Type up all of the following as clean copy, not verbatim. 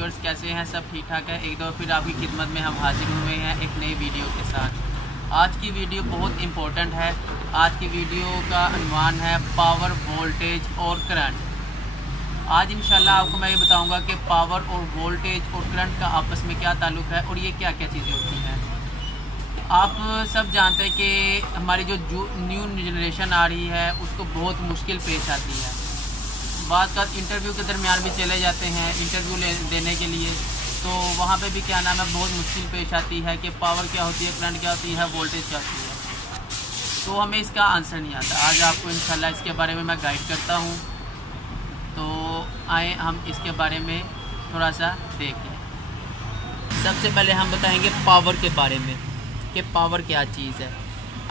Viewers, कैसे हैं? सब ठीक ठाक है। एक दो फिर आपकी खिदमत में हम हाजिर हुए हैं एक नई वीडियो के साथ। आज की वीडियो बहुत इम्पोर्टेंट है। आज की वीडियो का unवान है पावर, वोल्टेज और करंट। आज इंशाल्लाह आपको मैं ये बताऊंगा कि पावर और वोल्टेज और करंट का आपस में क्या ताल्लुक़ है और ये क्या क्या चीज़ें होती हैं। आप सब जानते हैं कि हमारी जो न्यू जनरेशन आ रही है उसको बहुत मुश्किल पेश आती है। बात का इंटरव्यू के दरमियान भी चले जाते हैं इंटरव्यू देने के लिए, तो वहाँ पे भी क्या नाम है बहुत मुश्किल पेश आती है कि पावर क्या होती है, करंट क्या होती है, वोल्टेज क्या होती है। तो हमें इसका आंसर नहीं आता। आज आपको इंशाल्लाह इसके बारे में मैं गाइड करता हूँ। तो आए हम इसके बारे में थोड़ा सा देखें। सबसे पहले हम बताएंगे पावर के बारे में कि पावर क्या चीज़ है।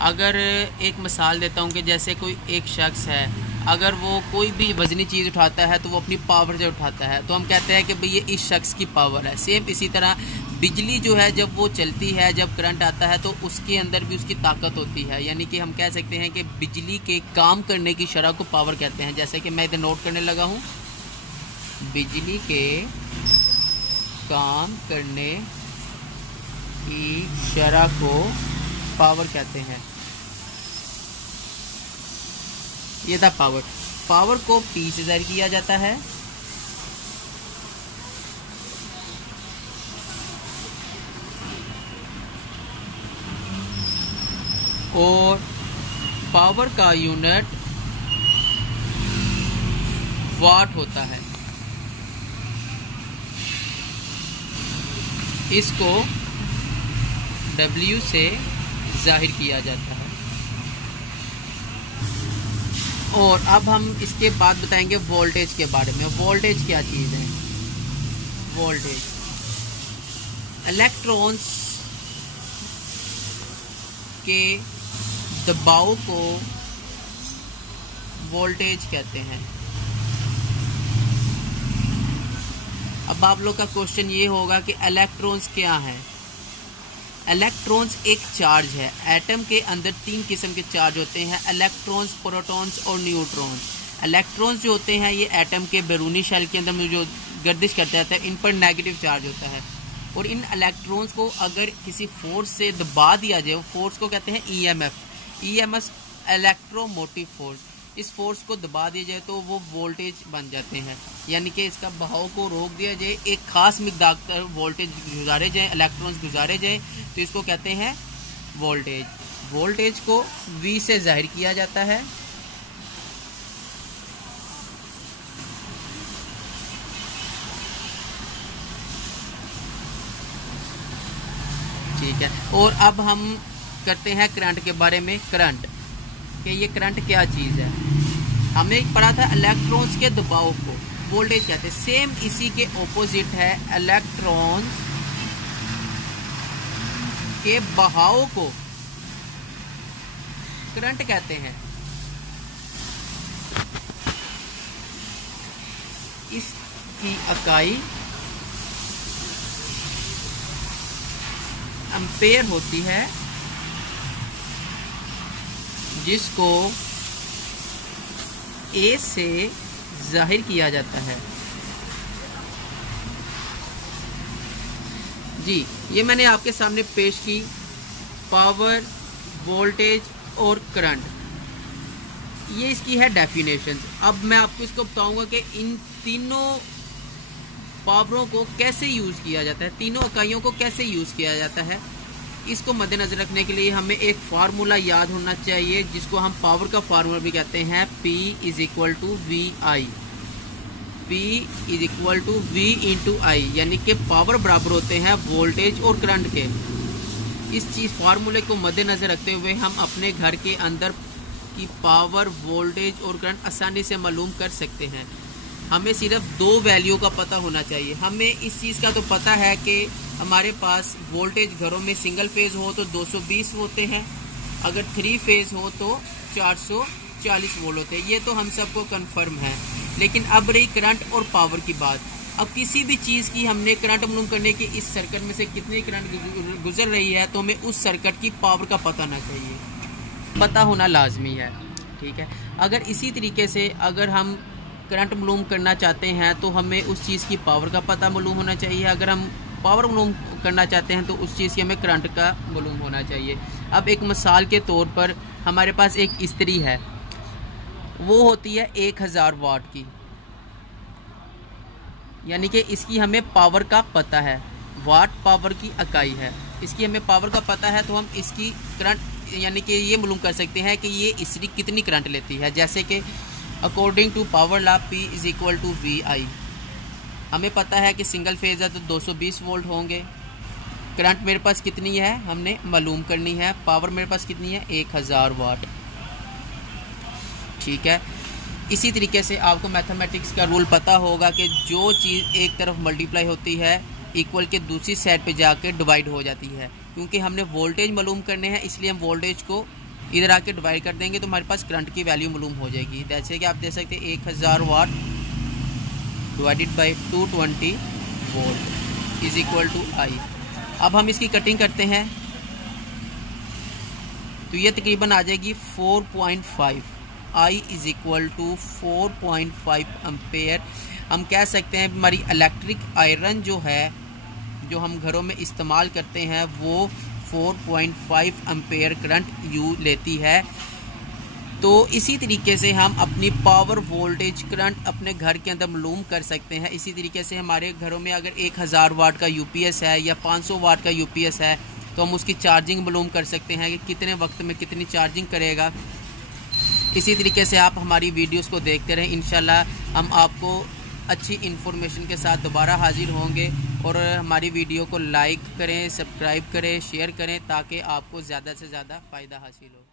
अगर एक मिसाल देता हूँ कि जैसे कोई एक शख्स है, अगर वो कोई भी वज़नी चीज़ उठाता है तो वो अपनी पावर से उठाता है, तो हम कहते हैं कि भाई ये इस शख्स की पावर है। सेम इसी तरह बिजली जो है जब वो चलती है, जब करंट आता है तो उसके अंदर भी उसकी ताकत होती है। यानी कि हम कह सकते हैं कि बिजली के काम करने की शरह को पावर कहते हैं। जैसे कि मैं इधर नोट करने लगा हूँ, बिजली के काम करने की शरह को पावर कहते हैं। ये था पावर। पावर को P से ज़ाहिर किया जाता है और पावर का यूनिट वाट होता है। इसको W से जाहिर किया जाता है। और अब हम इसके बाद बताएंगे वोल्टेज के बारे में। वोल्टेज क्या चीज़ है? वोल्टेज इलेक्ट्रॉन्स के दबाव को वोल्टेज कहते हैं। अब आप लोग का क्वेश्चन ये होगा कि इलेक्ट्रॉन्स क्या हैं? इलेक्ट्रॉन्स एक चार्ज है। एटम के अंदर 3 किस्म के चार्ज होते हैं, इलेक्ट्रॉन्स, प्रोटॉन्स और न्यूट्रॉन्स। इलेक्ट्रॉन्स जो होते हैं ये एटम के बैरूनी शेल के अंदर जो गर्दिश करते रहता है, इन पर नेगेटिव चार्ज होता है। और इन इलेक्ट्रॉन्स को अगर किसी फोर्स से दबा दिया जाए, फोर्स को कहते हैं EMF, इलेक्ट्रोमोटिव फोर्स। इस फोर्स को दबा दिया जाए तो वो वोल्टेज बन जाते हैं। यानी कि इसका बहाव को रोक दिया जाए, एक खास मिकदार पर वोल्टेज गुजारे जाए, इलेक्ट्रॉन्स गुजारे जाए, तो इसको कहते हैं वोल्टेज। वोल्टेज को V से जाहिर किया जाता है। ठीक है। और अब हम करते हैं करंट के बारे में। करंट कि ये करंट क्या चीज़ है। हमने पढ़ा था इलेक्ट्रॉन्स के दबाव को वोल्टेज कहते हैं। सेम इसी के ऑपोजिट है, इलेक्ट्रॉन्स के बहाव को करंट कहते हैं। इसकी इकाई एम्पेयर होती है, जिसको A से जाहिर किया जाता है। जी, ये मैंने आपके सामने पेश की पावर, वोल्टेज और करंट। ये इसकी है डेफिनेशन। अब मैं आपको इसको बताऊंगा कि इन तीनों पावरों को कैसे यूज़ किया जाता है, तीनों इकाइयों को कैसे यूज़ किया जाता है। इसको मद्देनजर रखने के लिए हमें एक फार्मूला याद होना चाहिए, जिसको हम पावर का फार्मूला भी कहते हैं। P = VI। P = V/I, यानी कि पावर बराबर होते हैं वोल्टेज और करंट के। इस चीज़ फार्मूले को मद्देनजर रखते हुए हम अपने घर के अंदर की पावर, वोल्टेज और करंट आसानी से मालूम कर सकते हैं। हमें सिर्फ 2 वैल्यू का पता होना चाहिए। हमें इस चीज़ का तो पता है कि हमारे पास वोल्टेज घरों में सिंगल फेज़ हो तो 220 होते हैं, अगर 3 फेज़ हो तो 440 वोल्ट होते हैं। ये तो हम सबको कंफर्म है। लेकिन अब रही करंट और पावर की बात। अब किसी भी चीज़ की हमने करंट मालूम करने की, इस सर्किट में से कितनी करंट गुजर रही है, तो हमें उस सर्किट की पावर का पता होना चाहिए, पता होना लाजमी है। ठीक है। अगर इसी तरीके से अगर हम करंट मालूम करना चाहते हैं तो हमें उस चीज़ की पावर का पता मालूम होना चाहिए। अगर हम पावर मालूम करना चाहते हैं तो उस चीज़ की हमें करंट का मालूम होना चाहिए। अब एक मिसाल के तौर पर हमारे पास एक इस्त्री है, वो होती है 1000 वाट की, यानी कि इसकी हमें पावर का पता है। वाट पावर की इकाई है, इसकी हमें पावर का पता है तो हम इसकी करंट यानी कि ये मालूम कर सकते हैं कि ये इस्त्री कितनी करंट लेती है। जैसे कि according to power law P is equal to VI, हमें पता है कि सिंगल फेज है तो 220 वोल्ट होंगे। करंट मेरे पास कितनी है हमने मालूम करनी है, पावर मेरे पास कितनी है 1000 वाट। ठीक है, इसी तरीके से आपको मैथमेटिक्स का रूल पता होगा कि जो चीज़ एक तरफ मल्टीप्लाई होती है इक्वल के दूसरी साइड पे जाके डिवाइड हो जाती है। क्योंकि हमने वोल्टेज मालूम करने हैं इसलिए हम वोल्टेज को इधर आके डिवाइड कर देंगे तो हमारे पास करंट की वैल्यू मालूम हो जाएगी। जैसे कि आप देख सकते हैं 1000 watt divided by 220 volt is equal to I। अब हम इसकी कटिंग करते हैं तो ये तकरीबन आ जाएगी 4.5। I is equal to 4.5 ampere. हम कह सकते हैं हमारी इलेक्ट्रिक आयरन जो है जो हम घरों में इस्तेमाल करते हैं वो 4.5 एम्पेयर करंट लेती है। तो इसी तरीके से हम अपनी पावर वोल्टेज करंट अपने घर के अंदर मालूम कर सकते हैं। इसी तरीके से हमारे घरों में अगर 1000 वाट का UPS है या 500 वाट का UPS है तो हम उसकी चार्जिंग मालूम कर सकते हैं कि कितने वक्त में कितनी चार्जिंग करेगा। इसी तरीके से आप हमारी वीडियोस को देखते रहें, इंशाल्लाह हम आपको अच्छी इन्फॉर्मेशन के साथ दोबारा हाजिर होंगे। और हमारी वीडियो को लाइक करें, सब्सक्राइब करें, शेयर करें ताकि आपको ज़्यादा से ज़्यादा फ़ायदा हासिल हो।